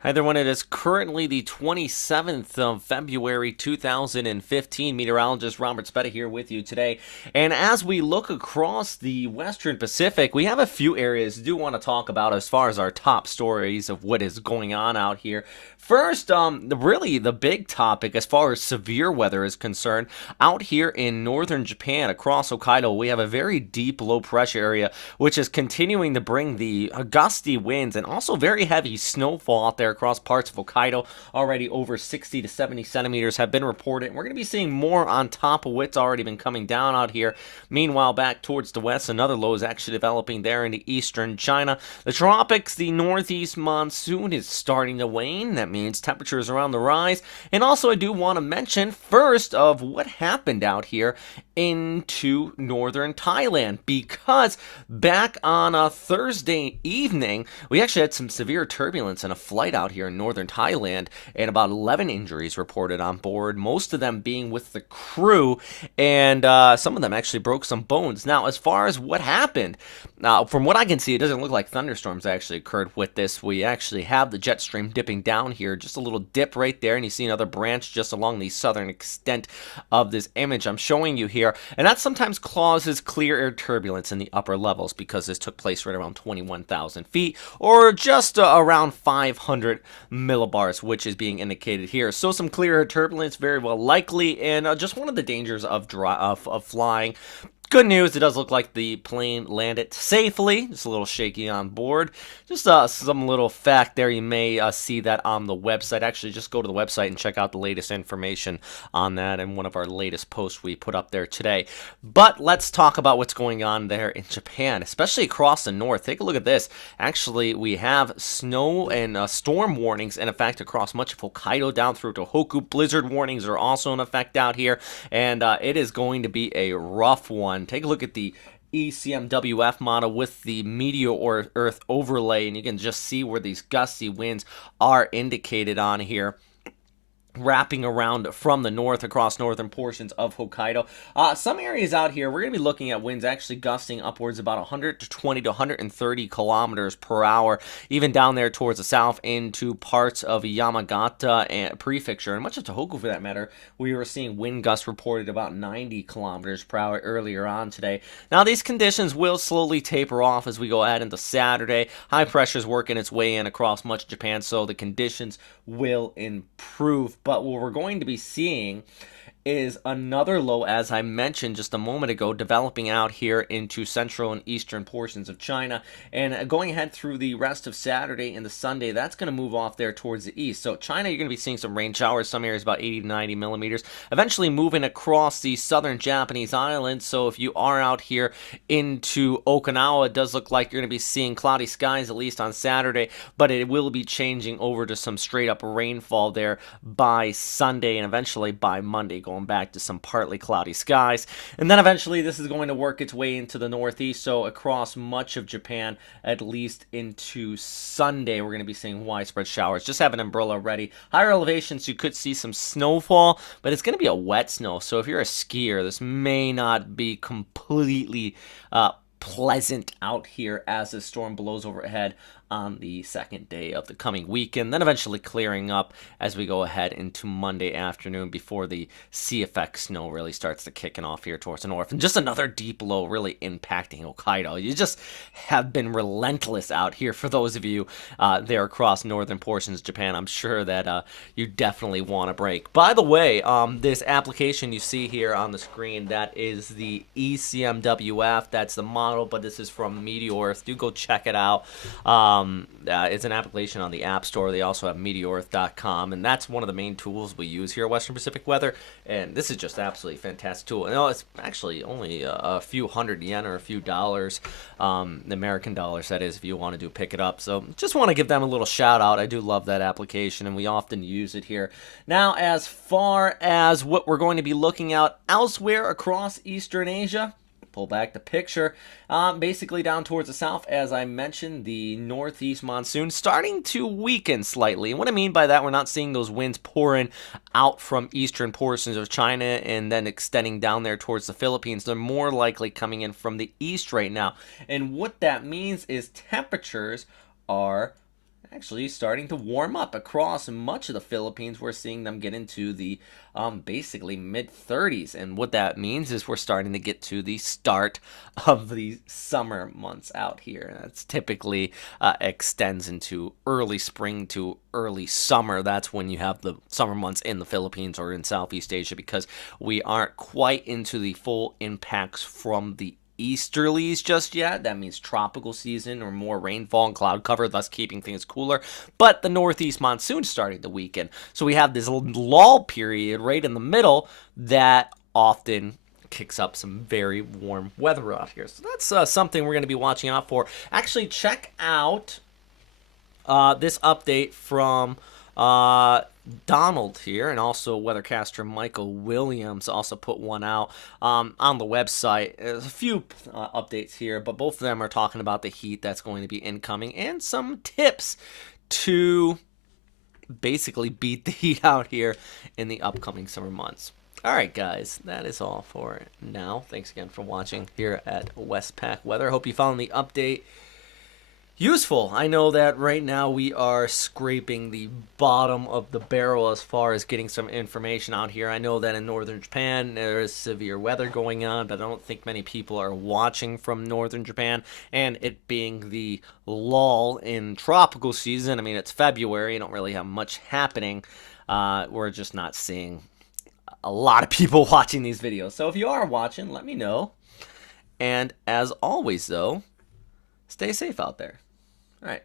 Hi there, everyone. It is currently the 27th of February 2015. Meteorologist Robert Spetta here with you today. And as we look across the Western Pacific, we have a few areas I do want to talk about as far as our top stories of what is going on out here. First, really the big topic as far as severe weather is concerned, out here in northern Japan across Hokkaido, we have a very deep low pressure area which is continuing to bring the gusty winds and also very heavy snowfall out there across parts of Hokkaido. Already over 60 to 70 centimeters have been reported. We're going to be seeing more on top of what's already been coming down out here. Meanwhile, back towards the west, another low is actually developing there into eastern China. The tropics, the northeast monsoon is starting to wane. That means temperatures are on the rise. And also, I do want to mention first of what happened out here into northern Thailand, because back on a Thursday evening, we actually had some severe turbulence in a flight out here in northern Thailand, and about 11 injuries reported on board, most of them being with the crew, and some of them actually broke some bones. Now, as far as what happened, from what I can see, it doesn't look like thunderstorms actually occurred with this. We actually have the jet stream dipping down here, just a little dip right there, and you see another branch just along the southern extent of this image I'm showing you here. And that sometimes causes clear air turbulence in the upper levels because this took place right around 21,000 feet, or just around 500 millibars, which is being indicated here. So some clear air turbulence very well likely, and just one of the dangers of flying. Good news, it does look like the plane landed safely. Just a little shaky on board. Just some little fact there. You may see that on the website. Actually, just go to the website and check out the latest information on that and one of our latest posts we put up there today. But let's talk about what's going on there in Japan, especially across the north. Take a look at this. Actually, we have snow and storm warnings in effect across much of Hokkaido down through Tohoku. Blizzard warnings are also in effect out here, and it is going to be a rough one. Take a look at the ECMWF model with the Meteor Earth overlay, and you can just see where these gusty winds are indicated on here, wrapping around from the north across northern portions of Hokkaido. Some areas out here, we're going to be looking at winds actually gusting upwards about 120 to 130 kilometers per hour, even down there towards the south into parts of Yamagata and Prefecture, and much of Tohoku for that matter. We were seeing wind gusts reported about 90 kilometers per hour earlier on today. Now, these conditions will slowly taper off as we go ahead into Saturday. High pressure is working its way in across much of Japan, so the conditions will improve. But what we're going to be seeing is another low, as I mentioned just a moment ago, developing out here into central and eastern portions of China, and going ahead through the rest of Saturday and the Sunday, that's going to move off there towards the east. So China, you're going to be seeing some rain showers, some areas about 80 to 90 millimeters, eventually moving across the southern Japanese islands. So if you are out here into Okinawa, it does look like you're going to be seeing cloudy skies, at least on Saturday, but it will be changing over to some straight up rainfall there by Sunday and eventually by Monday, going back to some partly cloudy skies. And then eventually this is going to work its way into the northeast, so across much of Japan, at least into Sunday, we're going to be seeing widespread showers. Just have an umbrella ready. Higher elevations, you could see some snowfall, but it's going to be a wet snow, so if you're a skier, this may not be completely pleasant out here as the storm blows overhead on the second day of the coming weekend, then eventually clearing up as we go ahead into Monday afternoon before the sea effect snow really starts to kicking off here towards the north. And just another deep low really impacting Hokkaido. You just have been relentless out here. For those of you there across northern portions of Japan, I'm sure that you definitely want a break. By the way, this application you see here on the screen, that is the ECMWF. That's the model, but this is from Meteor Earth. Do go check it out. It's an application on the App Store. They also have meteorearth.com, and that's one of the main tools we use here at Western Pacific Weather. And this is just absolutely fantastic tool. And it's actually only a few hundred yen or a few dollars, American dollars, that is, if you want to pick it up. So just want to give them a little shout out. I do love that application, and we often use it here. Now, as far as what we're going to be looking at elsewhere across Eastern Asia, pull back the picture, basically down towards the south, as I mentioned, the northeast monsoon starting to weaken slightly. And what I mean by that, we're not seeing those winds pouring out from eastern portions of China and then extending down there towards the Philippines. They're more likely coming in from the east right now. And what that means is temperatures are actually starting to warm up across much of the Philippines. We're seeing them get into the basically mid 30s, and what that means is we're starting to get to the start of the summer months out here. That's typically extends into early spring to early summer. That's when you have the summer months in the Philippines or in Southeast Asia, because we aren't quite into the full impacts from the easterlies just yet. That means tropical season or more rainfall and cloud cover, thus keeping things cooler. But the northeast monsoon starting to weaken. So we have this lull period right in the middle that often kicks up some very warm weather out here. So that's something we're going to be watching out for. Actually, check out this update from Donald here, and also weathercaster Michael Williams also put one out on the website. There's a few updates here, but both of them are talking about the heat that's going to be incoming and some tips to basically beat the heat out here in the upcoming summer months. All right, guys, that is all for now. Thanks again for watching here at Westpac Weather. Hope you found the update useful. I know that right now we are scraping the bottom of the barrel as far as getting some information out here. I know that in northern Japan there is severe weather going on, but I don't think many people are watching from northern Japan. And it being the lull in tropical season, I mean, it's February, you don't really have much happening. We're just not seeing a lot of people watching these videos. So if you are watching, let me know. And as always, though, stay safe out there. All right.